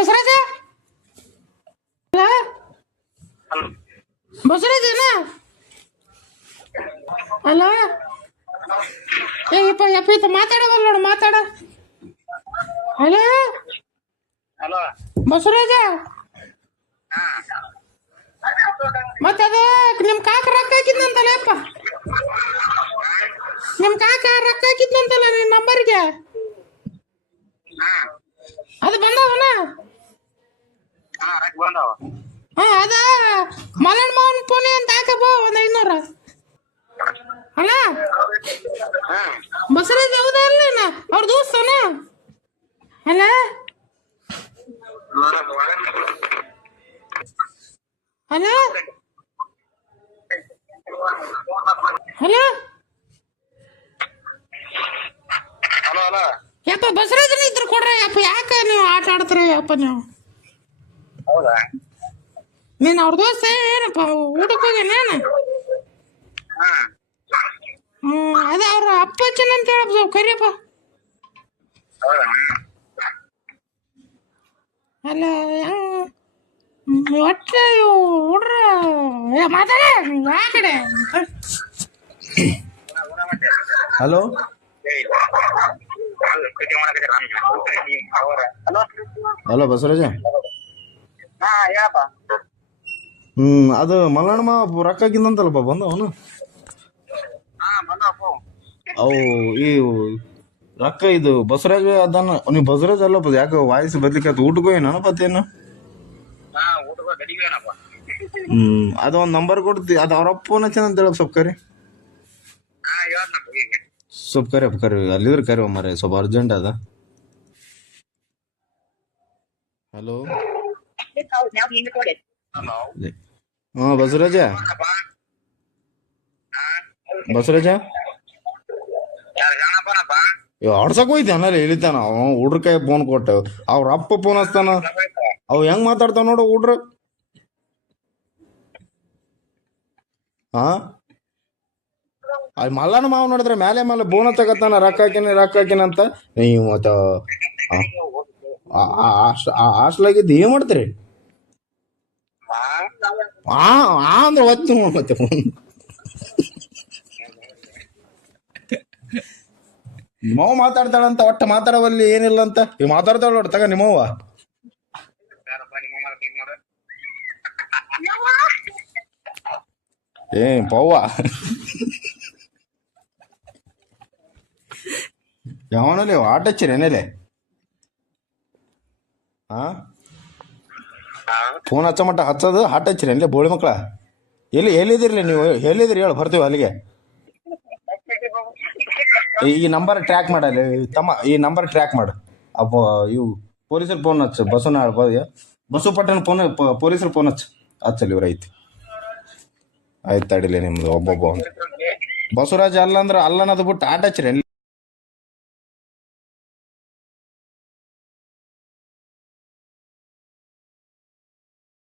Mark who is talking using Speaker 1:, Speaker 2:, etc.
Speaker 1: Basavaraj? Hello? ಬಸವರಾಜನ hello? ಏ ಯಪ್ಪ ಇತ್ತ ಮಾತಾಡೋ ಮಾತಾಡೋದಲ್ಲ ನೋಡು ಮಾತಾಡ. ಹಲೋ?
Speaker 2: ಹಲೋ.
Speaker 1: ಬಸವರಾಜ? ಮತ್ತದ ನಿಮ್ ಕಾಕ ರೊಕ್ಕ ಹಾಕಿದ್ನಂತಲ್ಲ ಯಪ್ಪ. ನಿಮ್ ಕಾಕ ರೊಕ್ಕ ಹಾಕಿದ್ನಂತಲ್ಲ ನಿನ್ ನಂಬರ್ಗೆ
Speaker 2: ಹಾ
Speaker 1: ಅದು ಬಂದವನ
Speaker 2: ಹಾ ರೊಕ್ಕ ಬಂದವ
Speaker 1: ಹಾ ಅದ ಮಲನ್ ಮೋಹನ್ ಪುಣೆ ಅಂತ ಹಾಕಬೋ ಒಂದ್ ಐನೂರ ಅಣ್ಣ ಬಸವರಾಜ್ ಹೌದಾ ಅಲ್ಲ ಅವ್ರ ದೋಸ್ತನ? ಅಲ್ಲ? Hello hello
Speaker 2: hello hello.
Speaker 1: ಯಪ್ಪ ಬಸರಾಜನ ಇದ್ರು ಕೊಡ್ರಿ ಯಪ್ಪ ಯಾಕೆ ನೀವು ಆಟ ಆಡ್ತೀರ ಯಪ್ಪ ನೀವು?
Speaker 2: ಹೌದಾ?
Speaker 1: ನೀನು ಅವ್ರ ದೋಸ್ತ ಏನಪ್ಪ ಊಟಕ್ಕೆ ಹೋಗ್ಯಾನೇನು
Speaker 2: ಹಾ.
Speaker 1: ಹ್ಞೂ ಅದ ಅವ್ರ ಅಪ್ಪ ಅಚ್ಚನ ಅಂತ ಹೇಳಪ್ಪ ಸ್ವಲ್ಪ ಕರಿಯಪ್ಪ. ಅಲ್ಲ ಒಟ್ಟು ಇವು ಹುಡ್ರ ಏ ಮಾತಾಡ ಆ ಕಡೆ.
Speaker 3: Hello
Speaker 2: hello?
Speaker 3: ಹಲೋ ಬಸವರಾಜ?
Speaker 2: ಹಾ ಹೇಳಪ್ಪ
Speaker 3: ಹ್ಮ್ ಅದು ಮಲ್ಲಣ್ಣ ರೊಕ್ಕ ಹಾಕಿದಂತಲ್ಲಪ್ಪ ಬಂದ ಅವನು?
Speaker 2: ಹಾ ಬಂದಪ್ಪ
Speaker 3: ಅವು ಈ ರೊಕ್ಕ ಇದು ಬಸರಾಜ್ ಅದಾನ ನೀವು ಬಸವರಾಜ್ ಅಲ್ಲಪ್ಪ ಯಾಕೆ ವಾಯ್ಸ್ ಬರ್ಲಿಕ್ಕೆ ಊಟಕ್ಕೂ ಏನಪ್ಪತ್ತೇನು
Speaker 2: ಹಾ ಊಟಕ್ಕೆ ಗಡಿಗೆ ಏನಪ್ಪ?
Speaker 3: ಹ್ಮ್ ಅದು ಒಂದು ನಂಬರ್ ಕೊಡ್ತಿ ಅದು ಅವ್ರ ಅಪ್ಪ ಫೋನ್ ಹಚ್ಚನ ಅಂತ ಹೇಳಪ್ಪ ಸ್ವಲ್ಪ ಕರಿ.
Speaker 2: ಹಾ ಹೇಳ್ತಪ್ಪ ಈಗ
Speaker 3: ಸ್ವಲ್ಪ ಕರಿಯಪ್ಪ ಕರಿ ಅಲ್ಲಿದ್ರೆ ಕರಿ ಮರೆ ಸ್ವಲ್ಪ ಅರ್ಜೆಂಟ್ ಅದ. ಹಲೋ
Speaker 2: ಹಲೋ
Speaker 3: ಹಾ ಬಸವರಾಜ
Speaker 2: ಅಪ್ಪ ಹಾ
Speaker 3: ಬಸವರಾಜ
Speaker 2: ಜಾಣಪ್ಪನಪ್ಪ
Speaker 3: ಆಡ್ಸಕ್ ಹೋಯ್ತಿ ಅನ್ನಲ್ಲ ಹೇಳಿತಾನ ಅವ ಹುಡ್ರ ಕೈ ಫೋನ್ ಕೊಟ್ಟ ಅವ್ರ ಅಪ್ಪ ಫೋನ್ ಹಚ್ತಾನ ಅವ್ ಹೆಂಗ್ ಮಾತಾಡ್ತಾನ ನೋಡು ಹುಡ್ರ ಹಾ ಅಲ್ಲಿ ಮಲ್ಲನ ಮಾವ ನೋಡಿದ್ರೆ ಮೇಲೆ ಮೇಲೆ ಬೋನ ತಗತ್ತಾನ ರೊಕ್ಕ ಹಾಕಿನ ರೊಕ್ಕ ಹಾಕಿನ ಅಂತ ನೀವು ಮತ್ತ ಹಾಸ್ಟ್ಲಾಗಿದ್ದು ಏನ್ ಮಾಡ್ತೀರಿ ಆ ಅಂದ್ರೆ ಒತ್ತು ಮತ್ತೆ ಫೋನ್ ನಿಮ್ಮವ್ವ ಮಾತಾಡ್ತಾಳಂತ, ಒಟ್ಟ ಮಾತಾಡವಲ್ಲಿ ಏನಿಲ್ಲ ಅಂತ ಈಗ ಮಾತಾಡ್ತಾಳ ನೋಡ್, ತಗ ನಿಮ್ಮವ್ವ. ಏ, ಪವ್ವ. ಯಾವನಲ್ಲಿ, ಆಟ ಹಾ ಫೋನ್ ಹಚ್ಚ ಮಟ್ಟ ಹಚ್ಚೋದು ಹಾಟ್ ಹಚ್ಚಿರಿ, ಅಲ್ಲೇ ಬೋಳಿ ಮಕ್ಕಳ. ಎಲ್ಲಿ ಎಲ್ಲಿದಿರ್ಲಿ ನೀವು? ಎಲ್ಲಿದಿರಿ ಹೇಳಿ, ಬರ್ತೀವಿ ಅಲ್ಲಿಗೆ. ಈ- ನಂಬರ್ ಟ್ರ್ಯಾಕ್ ಮಾಡಲ್ಲ ತಮ್ಮ, ಈ ನಂಬರ್ ಟ್ರ್ಯಾಕ್ ಮಾಡು. ಅಪ್ಪ, ಇವು ಪೊಲೀಸರ್ ಫೋನ್ ಹಚ್ಚು ಬಸ್ಸನ ಬಸ್ಸು ಪಟ್ಟಣ ಫೋನ್ ಪೊಲೀಸರ್ ಫೋನ್ ಹಚ್ಚು. ಹಚ್ಚಲ್ಲಿ ಇವ್ರ ಐತಿ. ಆಯ್ತು ತಡಿಲಿ ನಿಮ್ದು, ಒಬ್ಬೊಬ್ಬ ಬಸವರಾಜ್ ಅಲ್ಲ ಅಂದ್ರೆ ಅಲ್ಲನದು ಬಿಟ್ಟು ಆಟ ಹಚ್ಚಿರಿ